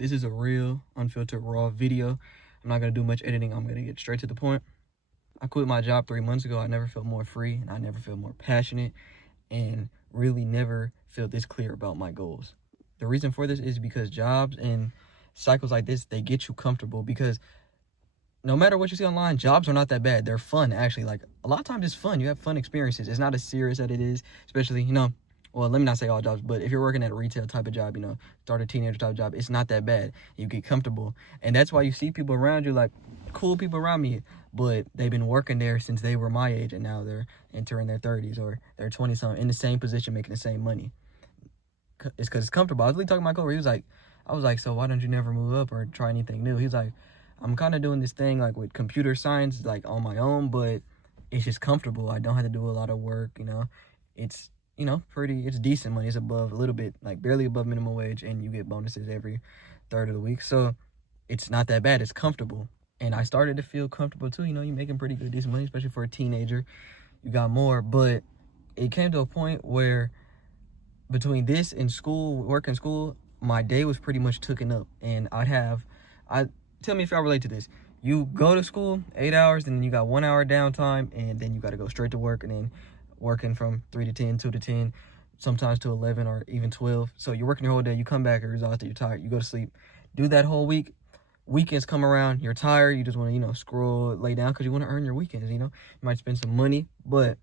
This is a real, unfiltered, raw video. I'm not going to do much editing. I'm going to get straight to the point. I quit my job 3 months ago. I never felt more free, and I never felt more passionate, and really never felt this clear about my goals. The reason for this is because jobs and cycles like this, they get you comfortable, because no matter what you see online, jobs are not that bad. They're fun, actually. Like, a lot of times it's fun. You have fun experiences. It's not as serious as it is, especially, well, let me not say all jobs, but if you're working at a retail type of job, start a teenager type of job, it's not that bad. You get comfortable. And that's why you see people around you, like cool people around me, but they've been working there since they were my age, and now they're entering their 30s or they're 20 something in the same position, making the same money. It's because it's comfortable. I was really talking to my coworker. I was like, so why don't you never move up or try anything new? He's like, I'm kind of doing this thing like with computer science, like on my own, but it's just comfortable. I don't have to do a lot of work, It's, it's decent money. It's above a little bit, like barely above minimum wage, and you get bonuses every third of the week. So it's not that bad. It's comfortable. And I started to feel comfortable too. You're making pretty good, decent money, especially for a teenager. You got more, but it came to a point where between this and school, work and school, my day was pretty much taken up. And tell me if y'all relate to this. You go to school 8 hours, and then you got 1 hour downtime, and then you got to go straight to work, and then working from 3 to 10, 2 to 10, sometimes to 11 or even 12. So you're working your whole day. You come back, you're exhausted, you're tired, you go to sleep. Do that whole week. Weekends come around, you're tired, you just want to, scroll, lay down, because you want to earn your weekends, You might spend some money, but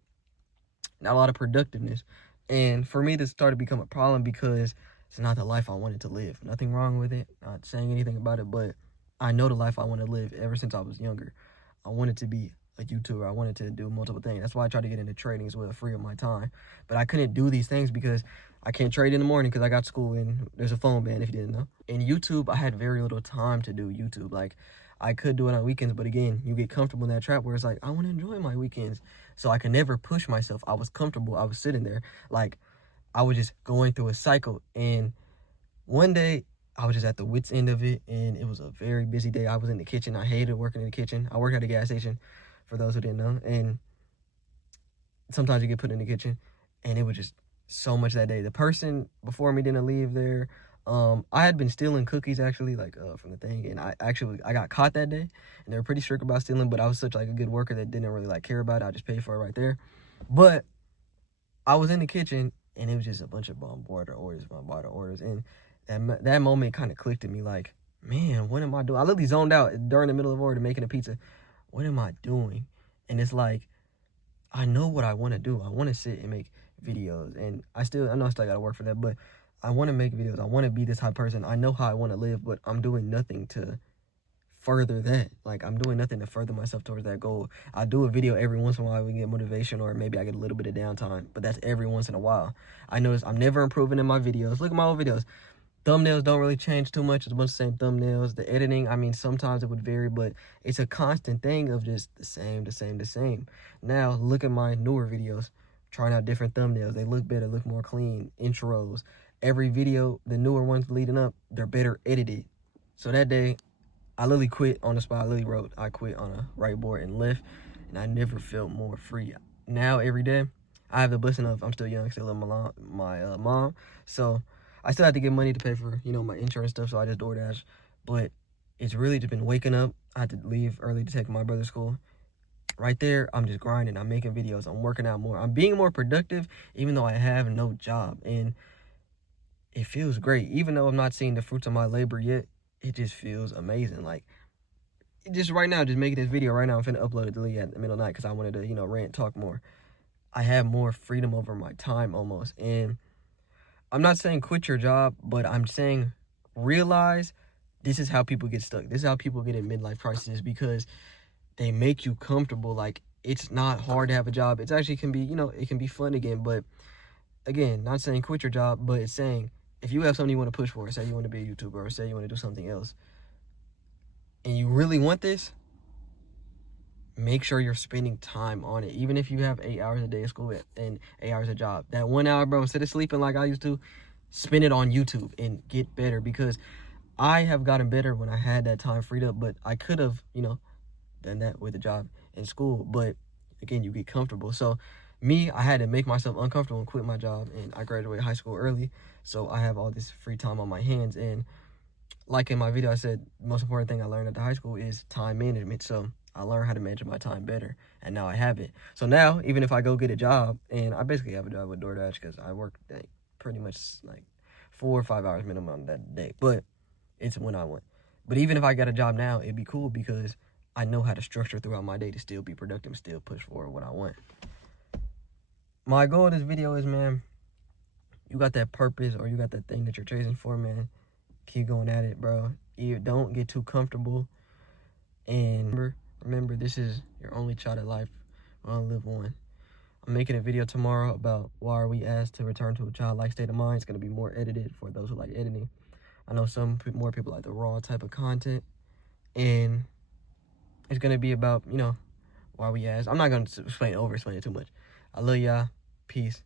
not a lot of productiveness. And for me, this started to become a problem because it's not the life I wanted to live. Nothing wrong with it, not saying anything about it, but I know the life I want to live ever since I was younger. I wanted to be a YouTuber. I wanted to do multiple things. That's why I tried to get into trading as well, free up my time. But I couldn't do these things because I can't trade in the morning because I got school and there's a phone ban, if you didn't know. In YouTube, I had very little time to do YouTube. Like, I could do it on weekends, but again, you get comfortable in that trap where it's like, I want to enjoy my weekends. So I could never push myself. I was comfortable. I was sitting there. Like, I was just going through a cycle. And one day, I was just at the wit's end of it, and it was a very busy day. I was in the kitchen. I hated working in the kitchen. I worked at a gas station, for those who didn't know. And sometimes you get put in the kitchen, and it was just so much that day. The person before me didn't leave there. I had been stealing cookies, actually, like from the thing, and I got caught that day, and they were pretty strict about stealing, but I was such like a good worker that didn't really like care about it. I just paid for it right there. But I was in the kitchen, and it was just a bunch of bombarded orders, and that moment kind of clicked at me, like, man, what am I doing? I literally zoned out during the middle of order making a pizza. What am I doing? And it's like, I know what I want to do. I want to sit and make videos, and I know I still got to work for that, but I want to make videos. I want to be this type of person. I know how I want to live, but I'm doing nothing to further that. Like, I'm doing nothing to further myself towards that goal. I do a video every once in a while. We get motivation, or maybe I get a little bit of downtime, but that's every once in a while. I notice I'm never improving in my videos. Look at my old videos. Thumbnails don't really change too much. It's a bunch of the same thumbnails. The editing, I mean, sometimes it would vary, but it's a constant thing of just the same. Now, look at my newer videos. Trying out different thumbnails. They look better, look more clean. Intros. Every video, the newer ones leading up, they're better edited. So that day, I literally quit on the spot. I literally wrote, I quit on a right board and left, and I never felt more free. Now, every day, I have the blessing of, I'm still young, still live with my mom, so I still have to get money to pay for, my insurance stuff, so I just DoorDash. But it's really just been waking up. I had to leave early to take my brother to school. Right there, I'm just grinding. I'm making videos. I'm working out more. I'm being more productive, even though I have no job. And it feels great. Even though I'm not seeing the fruits of my labor yet, it just feels amazing. Like, just right now, just making this video right now, I'm finna upload it delete at the middle of the night because I wanted to, rant, talk more. I have more freedom over my time almost. And I'm not saying quit your job, but I'm saying realize this is how people get stuck. This is how people get in midlife crisis, because they make you comfortable. Like, it's not hard to have a job. It actually can be, it can be fun again. But again, not saying quit your job, but it's saying if you have something you want to push for, say you want to be a YouTuber, or say you want to do something else, and you really want this, make sure you're spending time on it. Even if you have 8 hours a day of school and 8 hours of job, that 1 hour, bro, instead of sleeping like I used to, spend it on YouTube and get better. Because I have gotten better when I had that time freed up, but I could have, done that with a job in school. But again, you get comfortable. So me, I had to make myself uncomfortable and quit my job, and I graduated high school early, so I have all this free time on my hands. And like in my video, I said the most important thing I learned at the high school is time management. So I learned how to manage my time better, and now I have it. So now, even if I go get a job, and I basically have a job with DoorDash because I work like pretty much like 4 or 5 hours minimum that day, but it's when I want. But even if I got a job now, it'd be cool because I know how to structure throughout my day to still be productive, still push forward what I want. My goal of this video is, man, you got that purpose or you got that thing that you're chasing for, man. Keep going at it, bro. You don't get too comfortable. And remember, this is your only shot at life. I only live one. I'm making a video tomorrow about why are we asked to return to a childlike state of mind. It's going to be more edited for those who like editing. I know some more people like the raw type of content. And it's going to be about, why we asked. I'm not going to explain it too much. I love y'all. Peace.